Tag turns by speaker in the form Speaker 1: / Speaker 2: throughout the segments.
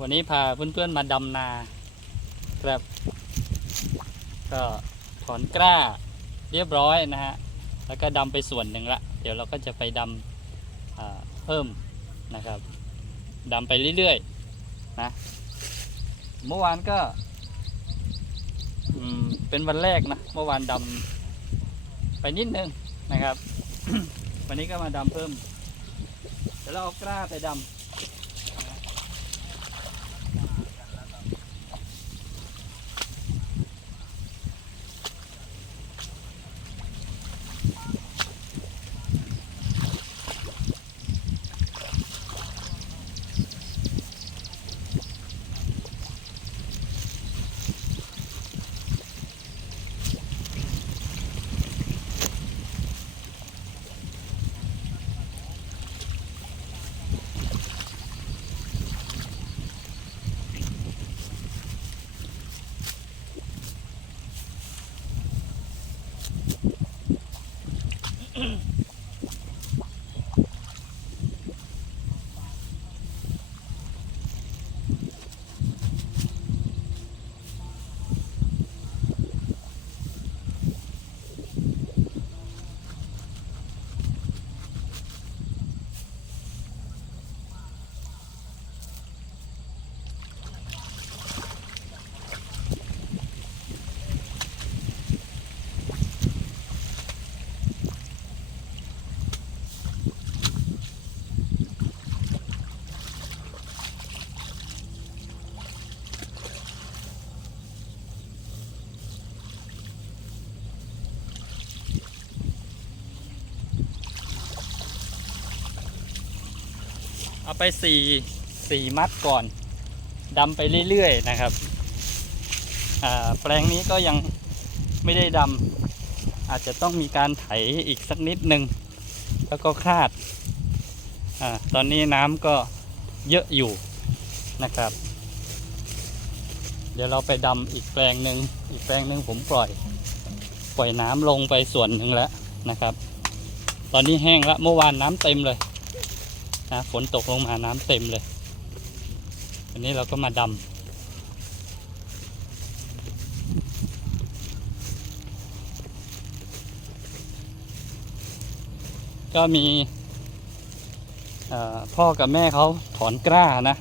Speaker 1: วันนี้พาเพื่อนๆมาดำนาครับ ก็ถอนกล้าเรียบร้อยนะฮะ แล้วก็ดำไปส่วนหนึ่งละ เดี๋ยวเราก็จะไปดำเพิ่มนะครับดำไปเรื่อยๆนะเมื่อวานก็เป็นวันแรกนะเมื่อวานดำไปนิดนึงนะครับ วันนี้ก็มาดำเพิ่มเดี๋ยวเราเอากล้าไปดำ เอาไปสี่สี่มัดก่อนดำไปเรื่อยๆนะครับแปลงนี้ก็ยังไม่ได้ดำอาจจะต้องมีการไถอีกสักนิดหนึ่งแล้วก็คาดอาตอนนี้น้ำก็เยอะอยู่นะครับ เดี๋ยวเราไปดำอีกแปลงหนึ่งอีกแปลงหนึ่งผมปล่อย ปล่อยน้ำลงไปส่วนหนึ่งแล้วนะครับ ตอนนี้แห้งแล้วเมื่อวานน้ำเต็มเลย นะฝนตกลงมาน้ำเต็มเลยวันนี้เราก็มาดำก็มีพ่อกับแม่เขาถอนกล้านะ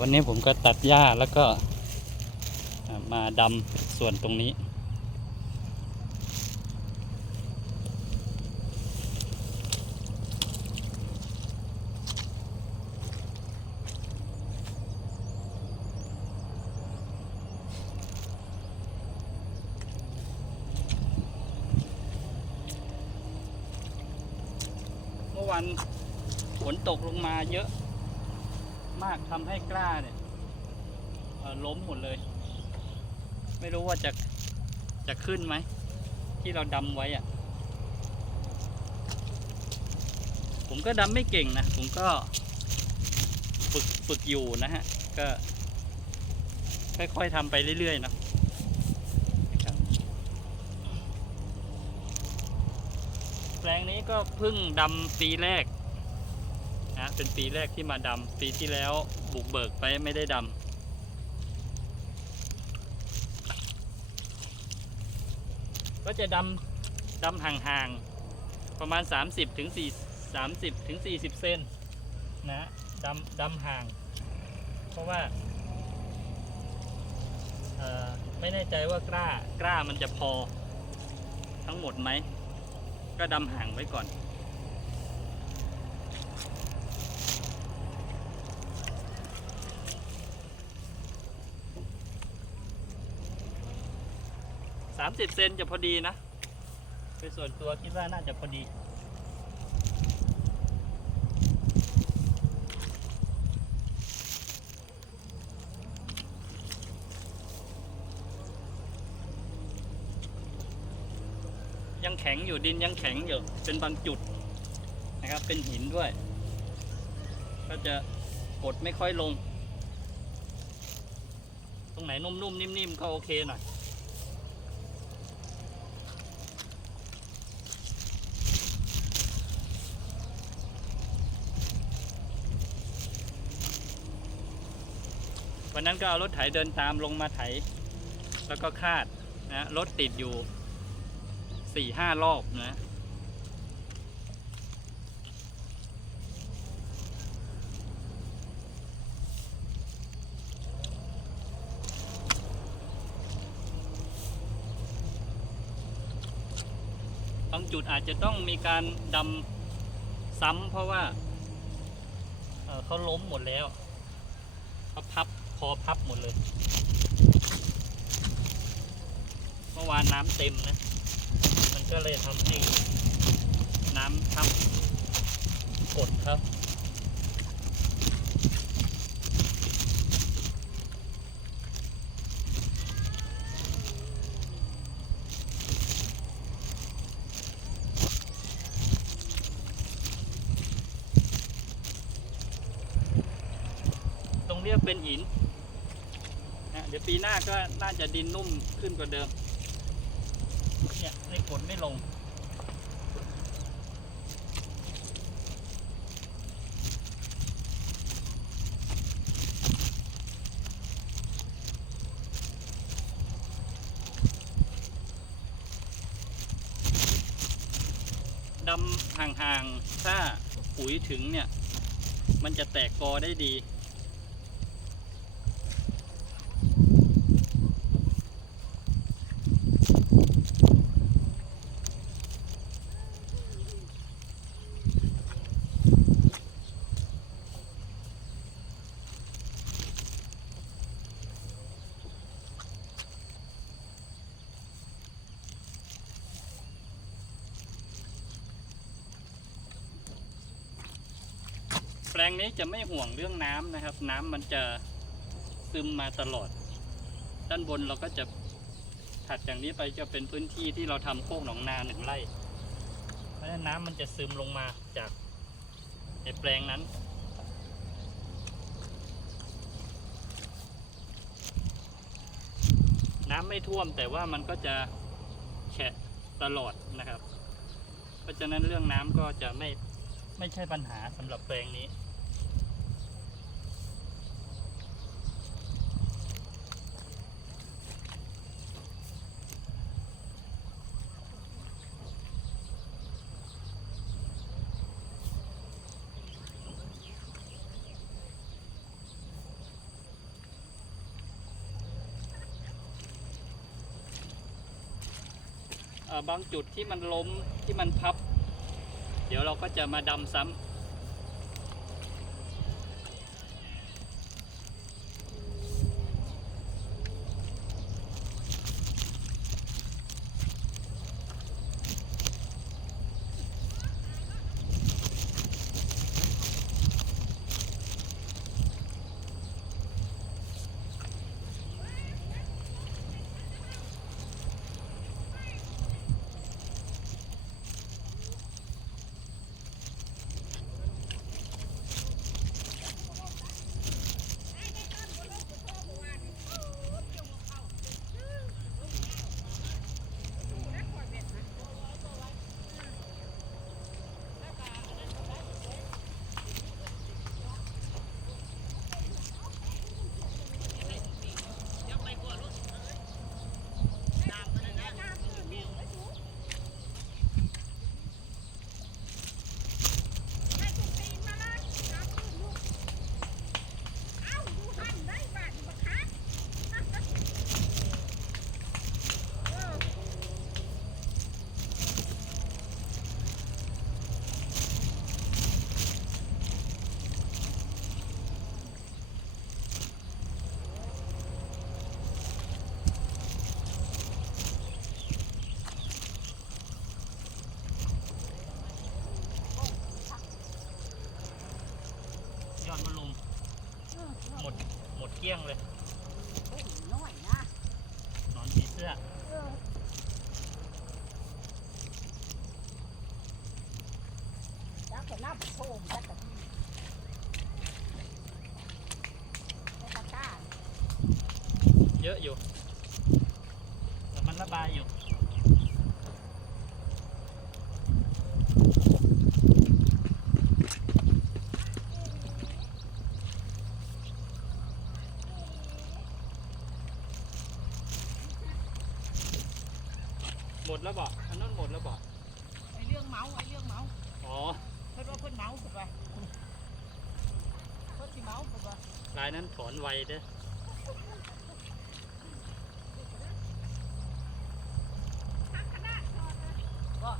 Speaker 1: วันนี้ผมก็ตัดหญ้าแล้วก็มาดำส่วนตรงนี้ วันฝนตกลงมาเยอะ มากทำให้กล้าเนี่ยล้มหมดเลย ไม่รู้ว่าจะจะขึ้นไหม ที่เราดำไว้อะผมก็ดำไม่เก่งนะ ผมก็ฝึกฝึกอยู่นะฮะ ก็ค่อยๆทำไปเรื่อยๆนะครับ แปลงนี้ก็เพิ่งดำปีแรกนะเป็นปีแรกที่มาดำปีที่แล้วบุกเบิกไปไม่ได้ดำก็จะดำดำห่างๆ ประมาณ 30ถึง4 30ถึง40 เซนนะดำดำห่าง เพราะว่าไม่แน่ใจว่ากล้ากล้ามันจะพอทั้งหมดไหม ก็ดำห่างไว้ก่อนสามสิบเซนจะพอดีนะ เป็นส่วนตัวคิดว่าน่าจะพอดี ยังแข็งอยู่ดินยังแข็งอยู่ เป็นบางจุดนะครับ เป็นหินด้วย ก็จะกดไม่ค่อยลง ตรงไหนนุ่มๆนิ่มๆก็โอเคหน่อยวันนั้นก็เอารถไถเดินตามลงมาไถ แล้วก็คาดนะรถติดอยู่ สี่ห้ารอบนะบางจุดอาจจะต้องมีการดำซ้ำเพราะว่าเขาล้มหมดแล้วเขาพับคอพับหมดเลย เมื่อวานน้ำเต็มนะ ก็เลยทำให้น้ำทับกดครับตรงนี้เป็นหินนะเดี๋ยวปีหน้าก็น่าจะดินนุ่มขึ้นกว่าเดิม เนี่ยในฝนไม่ลง ดำห่างๆ ถ้าปุ๋ยถึงเนี่ย มันจะแตกกอได้ดี ลงนี้จะไม่ห่วงเรื่องน้ำนะครับ น้ำมันจะซึมมาตลอด ด้านบนเราก็จะถัดจากนี้ไปจะเป็นพื้นที่ที่เราทำโคกหนองนาหนึ่งไร่ เพราะฉะนั้นน้ำมันจะซึมลงมาจากในแปลงนั้นน้ำไม่ท่วมแต่ว่ามันก็จะแฉะตลอดนะครับ เพราะฉะนั้นเรื่องน้ำก็จะไม่ไม่ใช่ปัญหาสำหรับแปลงนี้ บางจุดที่มันล้มที่มันพับ เดี๋ยวเราก็จะมาดำซ้ำ ยงเลย
Speaker 2: น้อยนะ
Speaker 1: นอนผีเสื้อ
Speaker 2: แล้วก็นับโชมแล้วก็แล้วก็ก้า
Speaker 1: เยอะอยู่ แต่มันระบายอยู่ มดแล้วบ อกอันนั้นหมดแล้วบอก
Speaker 2: ไอ้เรื่องเมาไอ้เรื่องเมา
Speaker 1: อ๋อ
Speaker 2: เพิ่นว่าเพิ่นเมาเพิ่นว่าเพิ่นสิเมาเพิ่นว่า
Speaker 1: ลายนั้นถอนไวเด้อ
Speaker 2: ก็ทักขนาดก็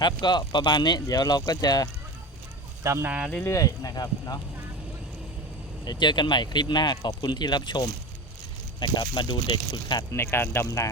Speaker 1: ครับก็ประมาณนี้เดี๋ยวเราก็จะดำนาเรื่อยๆนะครับเนาะเดี๋ยวเจอกันใหม่คลิปหน้าขอบคุณที่รับชมนะครับ มาดูเด็กฝึกหัดในการดำนา